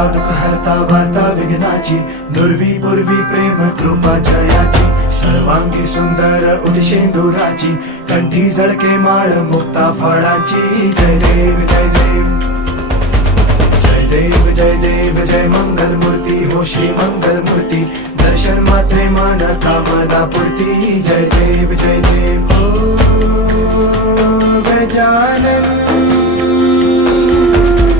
हरता दुःख हरता वार्ता विघ्नाची, दुर्वी पूर्वी प्रेम कृपा जयाची, सर्वांगी सुंदर उदिशेंदुराची, कंठी झळके माळ मुक्ता फळाची. जय देव जय देव जय देव जय देव जय मंगल मूर्ती हो श्री मंगल मूर्ती, दर्शन मात्रे मन कामना पूर्ती. जय देव हो गजानन